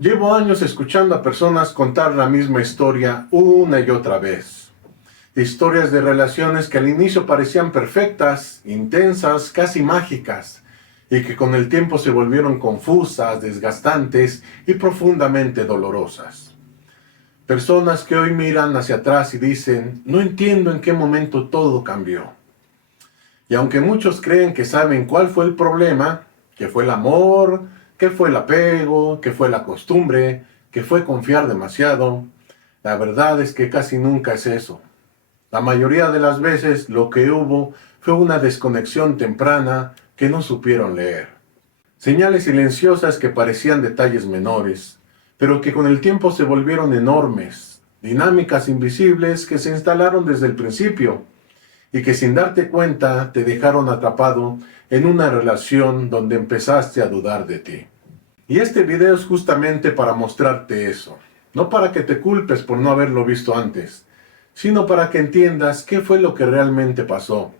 Llevo años escuchando a personas contar la misma historia una y otra vez. Historias de relaciones que al inicio parecían perfectas, intensas, casi mágicas, y que con el tiempo se volvieron confusas, desgastantes y profundamente dolorosas. Personas que hoy miran hacia atrás y dicen, no entiendo en qué momento todo cambió. Y aunque muchos creen que saben cuál fue el problema, que fue el amor, que fue el apego, que fue la costumbre, que fue confiar demasiado, la verdad es que casi nunca es eso. La mayoría de las veces lo que hubo fue una desconexión temprana que no supieron leer. Señales silenciosas que parecían detalles menores, pero que con el tiempo se volvieron enormes, dinámicas invisibles que se instalaron desde el principio y que sin darte cuenta te dejaron atrapado en una relación donde empezaste a dudar de ti. Y este video es justamente para mostrarte eso, no para que te culpes por no haberlo visto antes, sino para que entiendas qué fue lo que realmente pasó.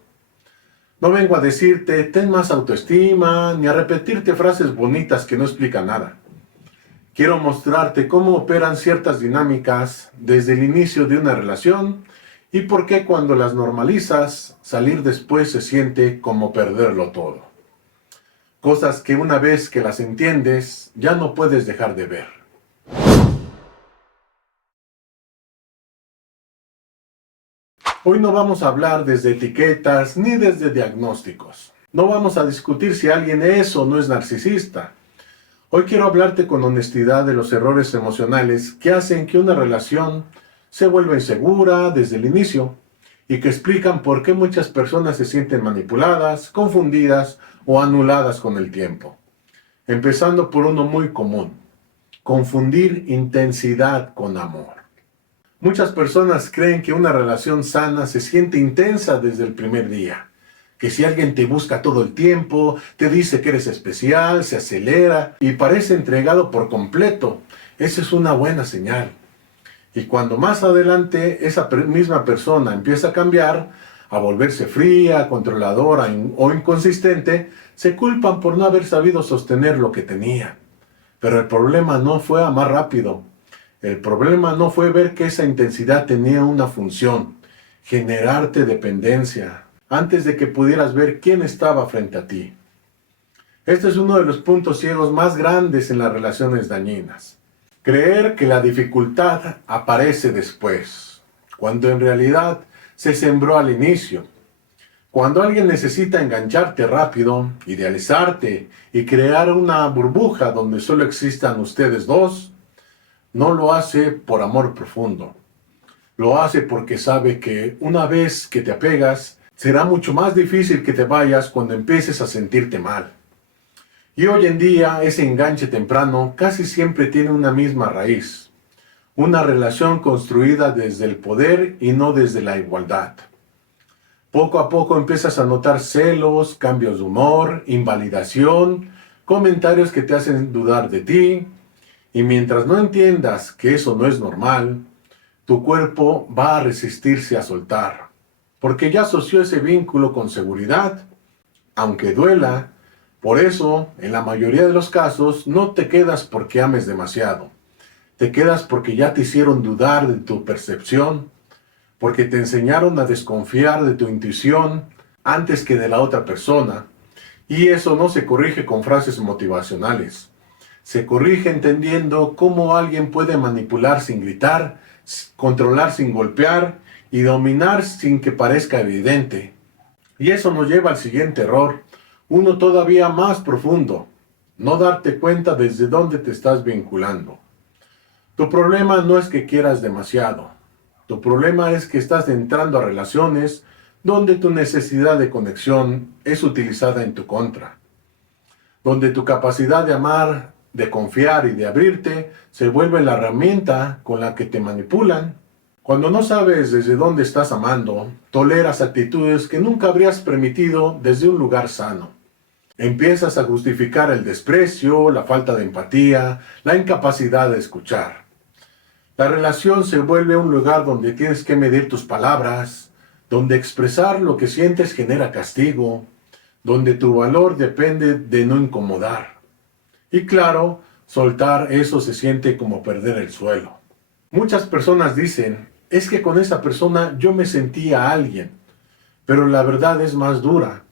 No vengo a decirte, ten más autoestima, ni a repetirte frases bonitas que no explican nada. Quiero mostrarte cómo operan ciertas dinámicas desde el inicio de una relación y por qué cuando las normalizas, salir después se siente como perderlo todo. Cosas que una vez que las entiendes, ya no puedes dejar de ver. Hoy no vamos a hablar desde etiquetas ni desde diagnósticos. No vamos a discutir si alguien es o no es narcisista. Hoy quiero hablarte con honestidad de los errores emocionales que hacen que una relación se vuelva insegura desde el inicio y que explican por qué muchas personas se sienten manipuladas, confundidas o anuladas con el tiempo. Empezando por uno muy común: confundir intensidad con amor. Muchas personas creen que una relación sana se siente intensa desde el primer día. Que si alguien te busca todo el tiempo, te dice que eres especial, se acelera y parece entregado por completo, esa es una buena señal. Y cuando más adelante esa misma persona empieza a cambiar, a volverse fría, controladora o inconsistente, se culpan por no haber sabido sostener lo que tenían. Pero el problema no fue amar rápido. El problema no fue ver que esa intensidad tenía una función: generarte dependencia, antes de que pudieras ver quién estaba frente a ti. Este es uno de los puntos ciegos más grandes en las relaciones dañinas. Creer que la dificultad aparece después, cuando en realidad se sembró al inicio. Cuando alguien necesita engancharte rápido, idealizarte y crear una burbuja donde solo existan ustedes dos, no lo hace por amor profundo. Lo hace porque sabe que una vez que te apegas, será mucho más difícil que te vayas cuando empieces a sentirte mal. Y hoy en día ese enganche temprano casi siempre tiene una misma raíz. Una relación construida desde el poder y no desde la igualdad. Poco a poco empiezas a notar celos, cambios de humor, invalidación, comentarios que te hacen dudar de ti. Y mientras no entiendas que eso no es normal, tu cuerpo va a resistirse a soltar, porque ya asoció ese vínculo con seguridad, aunque duela. Por eso, en la mayoría de los casos, no te quedas porque ames demasiado. Te quedas porque ya te hicieron dudar de tu percepción, porque te enseñaron a desconfiar de tu intuición antes que de la otra persona. Y eso no se corrige con frases motivacionales. Se corrige entendiendo cómo alguien puede manipular sin gritar, controlar sin golpear y dominar sin que parezca evidente. Y eso nos lleva al siguiente error, uno todavía más profundo: no darte cuenta desde dónde te estás vinculando. Tu problema no es que quieras demasiado. Tu problema es que estás entrando a relaciones donde tu necesidad de conexión es utilizada en tu contra. Donde tu capacidad de amar, de confiar y de abrirte se vuelve la herramienta con la que te manipulan. Cuando no sabes desde dónde estás amando, toleras actitudes que nunca habrías permitido desde un lugar sano. Empiezas a justificar el desprecio, la falta de empatía, la incapacidad de escuchar. La relación se vuelve un lugar donde tienes que medir tus palabras, donde expresar lo que sientes genera castigo, donde tu valor depende de no incomodar. Y claro, Soltar eso se siente como perder el suelo. Muchas personas dicen, es que con esa persona yo me sentía alguien, pero la verdad es más dura.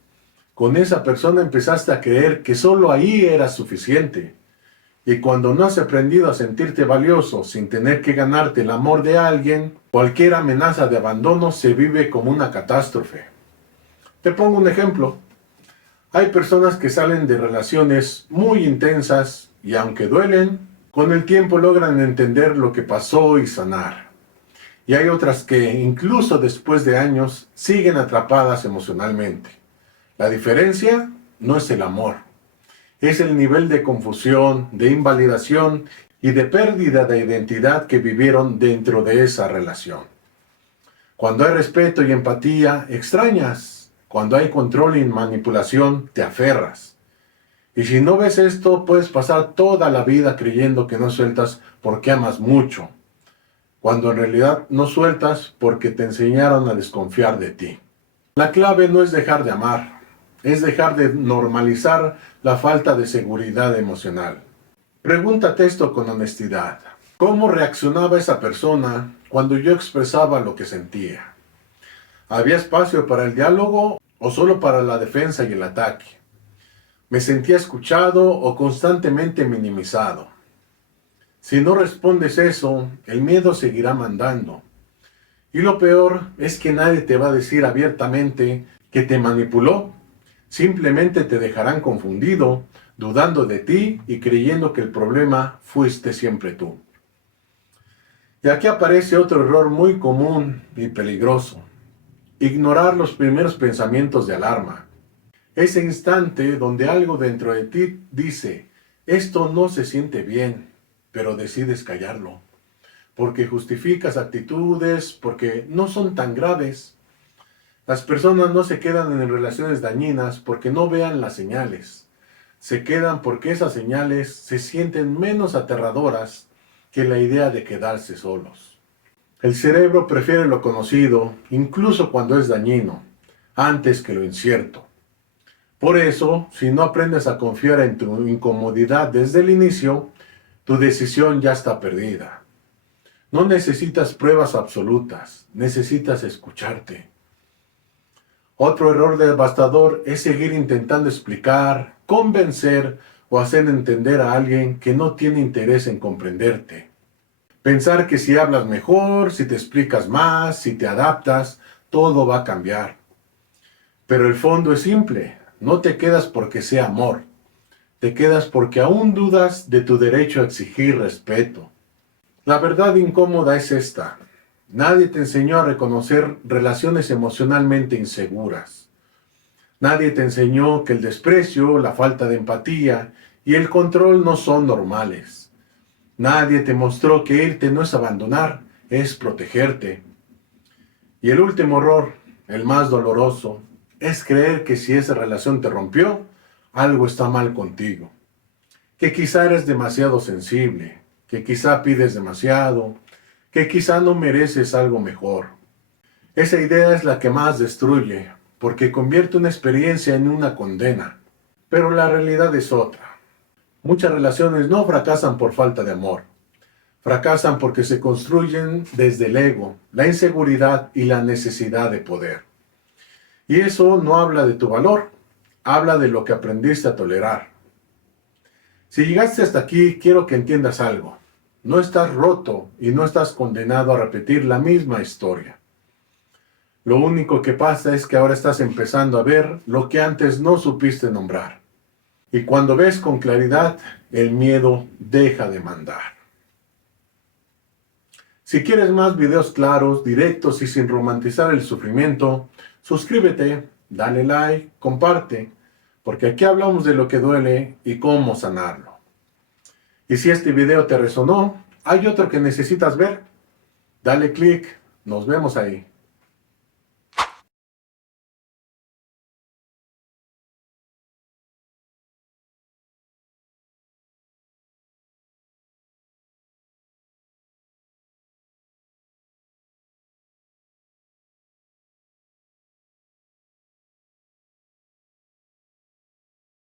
Con esa persona empezaste a creer que solo ahí era suficiente. Y cuando no has aprendido a sentirte valioso sin tener que ganarte el amor de alguien, cualquier amenaza de abandono se vive como una catástrofe. Te pongo un ejemplo. Hay personas que salen de relaciones muy intensas y aunque duelen, con el tiempo logran entender lo que pasó y sanar. Y hay otras que, incluso después de años, siguen atrapadas emocionalmente. La diferencia no es el amor, es el nivel de confusión, de invalidación y de pérdida de identidad que vivieron dentro de esa relación. Cuando hay respeto y empatía, extrañas. Cuando hay control y manipulación, te aferras. Y si no ves esto, puedes pasar toda la vida creyendo que no sueltas porque amas mucho, cuando en realidad no sueltas porque te enseñaron a desconfiar de ti. La clave no es dejar de amar, es dejar de normalizar la falta de seguridad emocional. Pregúntate esto con honestidad. ¿Cómo reaccionaba esa persona cuando yo expresaba lo que sentía? ¿Había espacio para el diálogo o solo para la defensa y el ataque? ¿Me sentía escuchado o constantemente minimizado? Si no respondes eso, el miedo seguirá mandando. Y lo peor es que nadie te va a decir abiertamente que te manipuló. Simplemente te dejarán confundido, dudando de ti y creyendo que el problema fuiste siempre tú. Y aquí aparece otro error muy común y peligroso. Ignorar los primeros pensamientos de alarma. Ese instante donde algo dentro de ti dice, esto no se siente bien, pero decides callarlo. Porque justificas actitudes, porque no son tan graves. Las personas no se quedan en relaciones dañinas porque no vean las señales. Se quedan porque esas señales se sienten menos aterradoras que la idea de quedarse solos. El cerebro prefiere lo conocido, incluso cuando es dañino, antes que lo incierto. Por eso, si no aprendes a confiar en tu incomodidad desde el inicio, tu decisión ya está perdida. No necesitas pruebas absolutas, necesitas escucharte. Otro error devastador es seguir intentando explicar, convencer o hacer entender a alguien que no tiene interés en comprenderte. Pensar que si hablas mejor, si te explicas más, si te adaptas, todo va a cambiar. Pero el fondo es simple, no te quedas porque sea amor, te quedas porque aún dudas de tu derecho a exigir respeto. La verdad incómoda es esta. Nadie te enseñó a reconocer relaciones emocionalmente inseguras. Nadie te enseñó que el desprecio, la falta de empatía y el control no son normales. Nadie te mostró que irte no es abandonar, es protegerte. Y el último error, el más doloroso, es creer que si esa relación te rompió, algo está mal contigo. Que quizá eres demasiado sensible, que quizá pides demasiado, que quizá no mereces algo mejor. Esa idea es la que más destruye, porque convierte una experiencia en una condena. Pero la realidad es otra. Muchas relaciones no fracasan por falta de amor. Fracasan porque se construyen desde el ego, la inseguridad y la necesidad de poder. Y eso no habla de tu valor, habla de lo que aprendiste a tolerar. Si llegaste hasta aquí, quiero que entiendas algo. No estás roto y no estás condenado a repetir la misma historia. Lo único que pasa es que ahora estás empezando a ver lo que antes no supiste nombrar. Y cuando ves con claridad, el miedo deja de mandar. Si quieres más videos claros, directos y sin romantizar el sufrimiento, suscríbete, dale like, comparte, porque aquí hablamos de lo que duele y cómo sanarlo. Y si este video te resonó, hay otro que necesitas ver, dale click, nos vemos ahí.